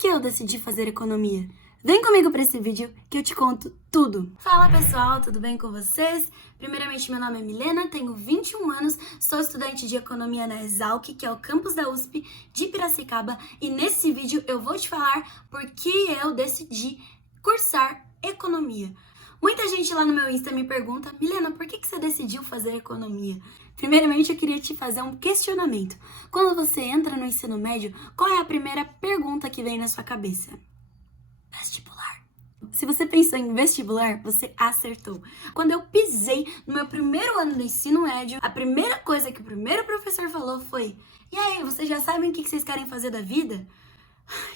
que eu decidi fazer economia? Vem comigo para esse vídeo que eu te conto tudo. Fala pessoal, tudo bem com vocês? Primeiramente, meu nome é Milena, tenho 21 anos, sou estudante de economia na Exalc, que é o campus da USP de Piracicaba, e nesse vídeo eu vou te falar por que eu decidi cursar economia. Muita gente lá no meu Insta me pergunta, Milena, por que você decidiu fazer economia? Primeiramente, eu queria te fazer um questionamento. Quando você entra no ensino médio, qual é a primeira pergunta que vem na sua cabeça? Vestibular. Se você pensou em vestibular, você acertou. Quando eu pisei no meu primeiro ano do ensino médio, a primeira coisa que o primeiro professor falou foi: e aí, vocês já sabem o que vocês querem fazer da vida?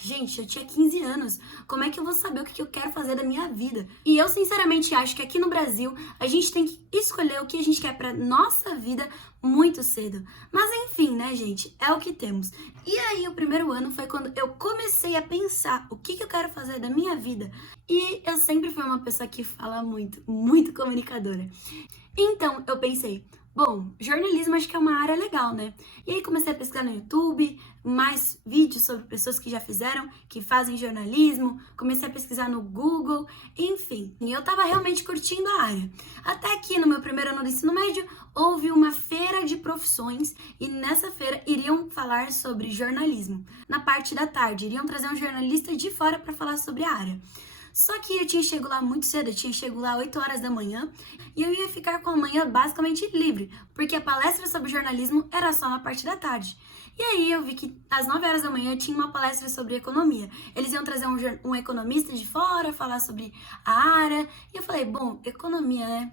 Gente, eu tinha 15 anos. Como é que eu vou saber o que eu quero fazer da minha vida? E eu sinceramente acho que aqui no Brasil a gente tem que escolher o que a gente quer pra nossa vida muito cedo. Mas enfim, né, gente? É o que temos. E aí, o primeiro ano foi quando eu comecei a pensar o que eu quero fazer da minha vida. E eu sempre fui uma pessoa que fala muito comunicadora. Então, eu pensei, bom, jornalismo acho que é uma área legal, né? E aí comecei a pesquisar no YouTube, mais vídeos sobre pessoas que já fizeram, que fazem jornalismo, comecei a pesquisar no Google, enfim. E eu tava realmente curtindo a área. Até que no meu primeiro ano do ensino médio, houve uma feira de profissões e nessa feira iriam falar sobre jornalismo. Na parte da tarde, iriam trazer um jornalista de fora para falar sobre a área. Só que eu tinha chego lá muito cedo, eu tinha chego lá 8 horas da manhã e eu ia ficar com a manhã basicamente livre, porque a palestra sobre jornalismo era só na parte da tarde. E aí eu vi que às 9 horas da manhã tinha uma palestra sobre economia. Eles iam trazer um economista de fora, falar sobre a área, e eu falei, bom, economia, né?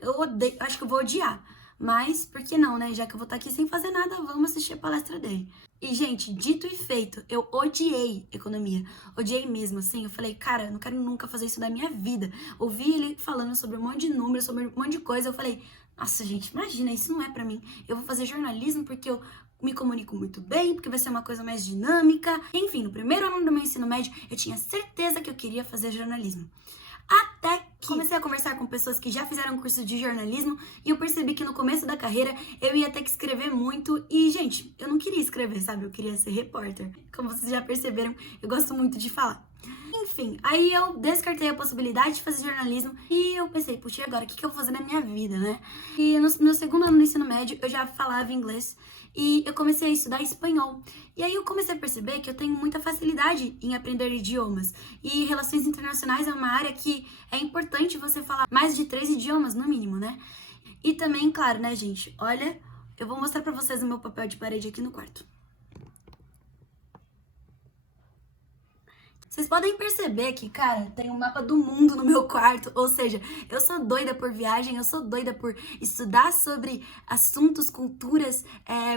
Eu odeio, acho que eu vou odiar. Mas, por que não, né? Já que eu vou estar aqui sem fazer nada, vamos assistir a palestra dele. E, gente, dito e feito, eu odiei economia. Odiei mesmo, assim. Eu falei, cara, eu não quero nunca fazer isso da minha vida. Ouvi ele falando sobre um monte de números, sobre um monte de coisa. Eu falei, nossa, gente, imagina, isso não é pra mim. Eu vou fazer jornalismo porque eu me comunico muito bem, porque vai ser uma coisa mais dinâmica. Enfim, no primeiro ano do meu ensino médio, eu tinha certeza que eu queria fazer jornalismo. Até que comecei a conversar com pessoas que já fizeram curso de jornalismo e eu percebi que no começo da carreira eu ia ter que escrever muito e, gente, eu não queria escrever, sabe? Eu queria ser repórter. Como vocês já perceberam, eu gosto muito de falar. Enfim, aí eu descartei a possibilidade de fazer jornalismo e eu pensei, puxa, e agora, o que eu vou fazer na minha vida, né? E no meu segundo ano no ensino médio, eu já falava inglês e eu comecei a estudar espanhol. E aí eu comecei a perceber que eu tenho muita facilidade em aprender idiomas. E relações internacionais é uma área que é importante você falar mais de 3 idiomas, no mínimo, né? E também, claro, né, gente? Olha, eu vou mostrar pra vocês o meu papel de parede aqui no quarto. Vocês podem perceber que, cara, tem um mapa do mundo no meu quarto, ou seja, eu sou doida por viagem, eu sou doida por estudar sobre assuntos, culturas,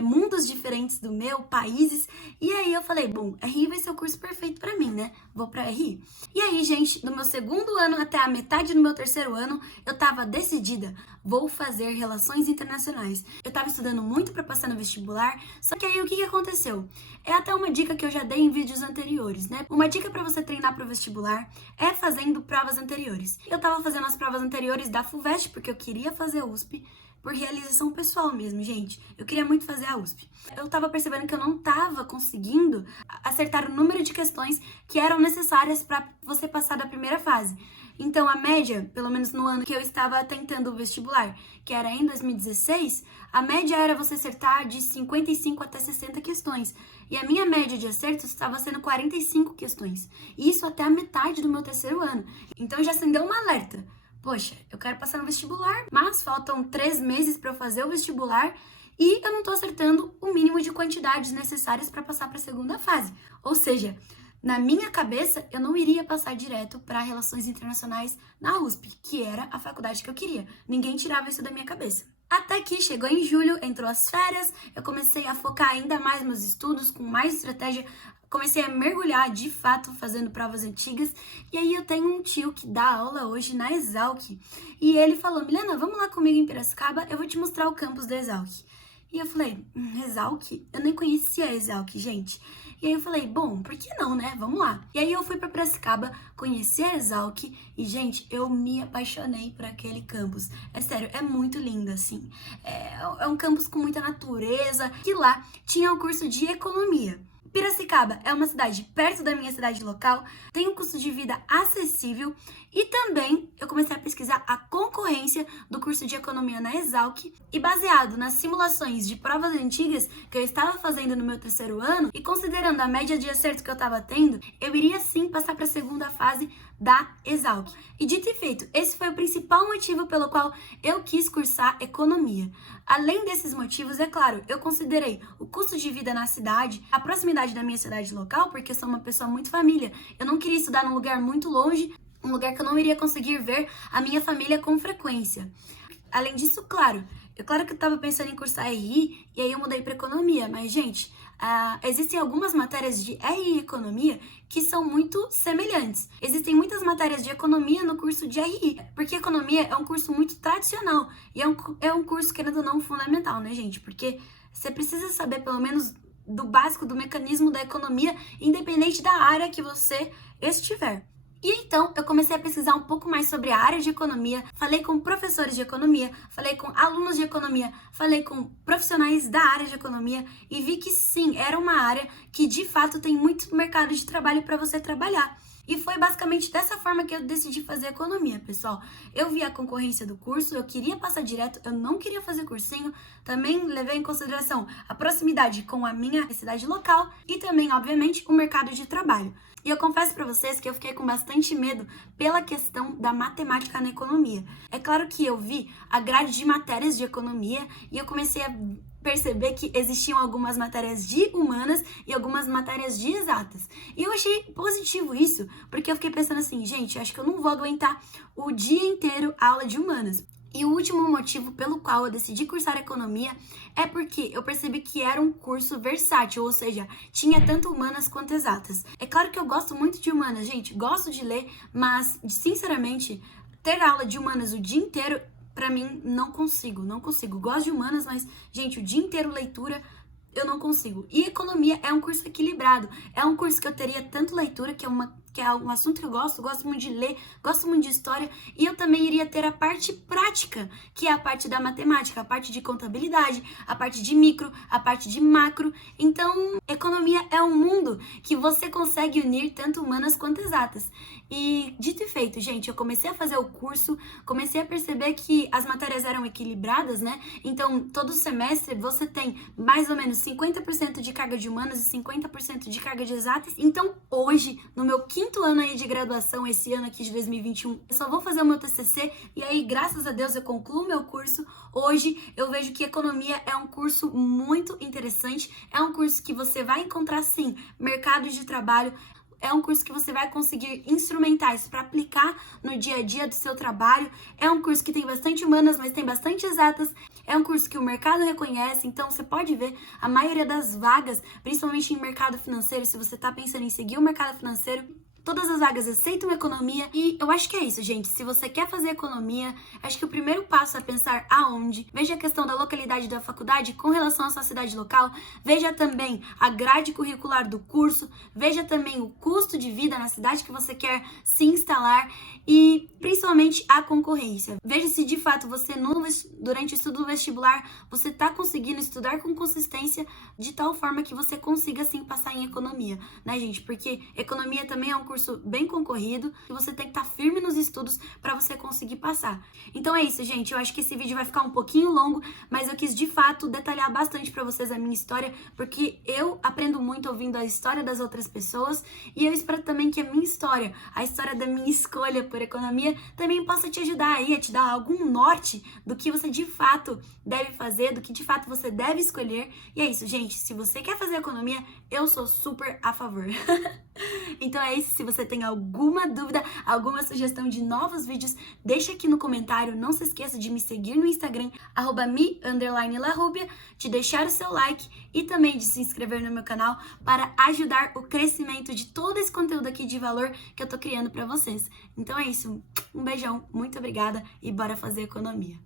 mundos diferentes do meu, países, e aí eu falei, bom, RI vai ser o curso perfeito pra mim, né? Vou pra RI. E aí, gente, do meu segundo ano até a metade do meu terceiro ano, eu tava decidida, vou fazer relações internacionais. Eu tava estudando muito pra passar no vestibular, só que aí o que aconteceu? É até uma dica que eu já dei em vídeos anteriores, né? Uma dica pra você treinar pro vestibular é fazendo provas anteriores. Eu tava fazendo as provas anteriores da FUVEST, porque eu queria fazer a USP, por realização pessoal mesmo, gente. Eu queria muito fazer a USP. Eu tava percebendo que eu não tava conseguindo acertar o número de questões que eram necessárias pra você passar da primeira fase. Então, a média, pelo menos no ano que eu estava tentando o vestibular, que era em 2016, a média era você acertar de 55 até 60 questões. E a minha média de acertos estava sendo 45 questões. E isso até a metade do meu terceiro ano. Então, já acendeu um alerta. Poxa, eu quero passar no vestibular, mas faltam 3 meses para eu fazer o vestibular e eu não tô acertando o mínimo de quantidades necessárias para passar para a segunda fase. Ou seja, na minha cabeça, eu não iria passar direto para Relações Internacionais na USP, que era a faculdade que eu queria. Ninguém tirava isso da minha cabeça. Até que chegou em julho, entrou as férias, eu comecei a focar ainda mais meus estudos, com mais estratégia, comecei a mergulhar de fato fazendo provas antigas, e aí eu tenho um tio que dá aula hoje na Exalc, e ele falou, Milena, vamos lá comigo em Piracicaba, eu vou te mostrar o campus da Exalc. E eu falei, Exalc? Eu nem conhecia a Exalc, gente. E aí eu falei, bom, por que não, né? Vamos lá. E aí eu fui pra Piracicaba, conheci a Exalc e, gente, eu me apaixonei por aquele campus. É sério, é muito lindo, assim. É um campus com muita natureza. E lá tinha o curso de economia. Piracicaba é uma cidade perto da minha cidade local, tem um custo de vida acessível e também eu comecei a pesquisar a concorrência do curso de economia na Exalc e baseado nas simulações de provas antigas que eu estava fazendo no meu terceiro ano e considerando a média de acerto que eu estava tendo, eu iria sim passar para a segunda fase da Exalc. E dito e feito, esse foi o principal motivo pelo qual eu quis cursar economia. Além desses motivos, é claro, eu considerei o custo de vida na cidade, a proximidade da minha cidade local, porque eu sou uma pessoa muito família. Eu não queria estudar num lugar muito longe, um lugar que eu não iria conseguir ver a minha família com frequência. Além disso, claro que eu estava pensando em cursar RI e aí eu mudei para economia, mas gente, existem algumas matérias de RI e economia que são muito semelhantes. Existem muitas matérias de economia no curso de RI, porque economia é um curso muito tradicional e é um curso, querendo ou não, fundamental, né, gente? Porque você precisa saber pelo menos do básico, do mecanismo da economia, independente da área que você estiver. E então, eu comecei a pesquisar um pouco mais sobre a área de economia, falei com professores de economia, falei com alunos de economia, falei com profissionais da área de economia e vi que sim, era uma área que de fato tem muito mercado de trabalho para você trabalhar. E foi basicamente dessa forma que eu decidi fazer economia, pessoal. Eu vi a concorrência do curso, eu queria passar direto, eu não queria fazer cursinho. Também levei em consideração a proximidade com a minha cidade local e também, obviamente, o mercado de trabalho. E eu confesso para vocês que eu fiquei com bastante medo pela questão da matemática na economia. É claro que eu vi a grade de matérias de economia e eu comecei a perceber que existiam algumas matérias de humanas e algumas matérias de exatas. E eu achei positivo isso, porque eu fiquei pensando assim, gente, acho que eu não vou aguentar o dia inteiro a aula de humanas. E o último motivo pelo qual eu decidi cursar economia é porque eu percebi que era um curso versátil, ou seja, tinha tanto humanas quanto exatas. É claro que eu gosto muito de humanas, gente, gosto de ler, mas, sinceramente, ter aula de humanas o dia inteiro, pra mim, não consigo. Gosto de humanas, mas, gente, o dia inteiro leitura, eu não consigo. E economia é um curso equilibrado, é um curso que eu teria tanto leitura, que é um assunto que eu gosto muito de ler, gosto muito de história, e eu também iria ter a parte prática, que é a parte da matemática, a parte de contabilidade, a parte de micro, a parte de macro. Então, economia é um mundo que você consegue unir tanto humanas quanto exatas. E dito e feito, gente, eu comecei a fazer o curso, comecei a perceber que as matérias eram equilibradas, né? Então, todo semestre você tem mais ou menos 50% de carga de humanas e 50% de carga de exatas. Então, hoje, no meu quinto ano aí de graduação, esse ano aqui de 2021, eu só vou fazer o meu TCC e aí, graças a Deus, eu concluo o meu curso. Hoje, eu vejo que economia é um curso muito interessante, é um curso que você vai encontrar, sim, mercado de trabalho. É um curso que você vai conseguir instrumentais para aplicar no dia a dia do seu trabalho. É um curso que tem bastante humanas, mas tem bastante exatas. É um curso que o mercado reconhece, então você pode ver a maioria das vagas, principalmente em mercado financeiro, se você está pensando em seguir o mercado financeiro, todas as vagas aceitam economia e eu acho que é isso, gente. Se você quer fazer economia, acho que o primeiro passo é pensar aonde. Veja a questão da localidade da faculdade com relação à sua cidade local. Veja também a grade curricular do curso. Veja também o custo de vida na cidade que você quer se instalar e principalmente a concorrência. Veja se de fato você, durante o estudo do vestibular, você está conseguindo estudar com consistência de tal forma que você consiga sim passar em economia, né, gente? Porque economia também é um curso bem concorrido e você tem que estar firme nos estudos para você conseguir passar. Então é isso, gente. Eu acho que esse vídeo vai ficar um pouquinho longo, mas eu quis de fato detalhar bastante para vocês a minha história, porque eu aprendo muito ouvindo a história das outras pessoas e eu espero também que a minha história, a história da minha escolha por economia, também possa te ajudar aí a te dar algum norte do que você de fato deve fazer, do que de fato você deve escolher. E é isso, gente. Se você quer fazer economia, eu sou super a favor. Então é isso. Se você tem alguma dúvida, alguma sugestão de novos vídeos, deixa aqui no comentário. Não se esqueça de me seguir no Instagram, @mi_larrubia, de deixar o seu like e também de se inscrever no meu canal para ajudar o crescimento de todo esse conteúdo aqui de valor que eu tô criando para vocês. Então é isso. Um beijão, muito obrigada e bora fazer economia.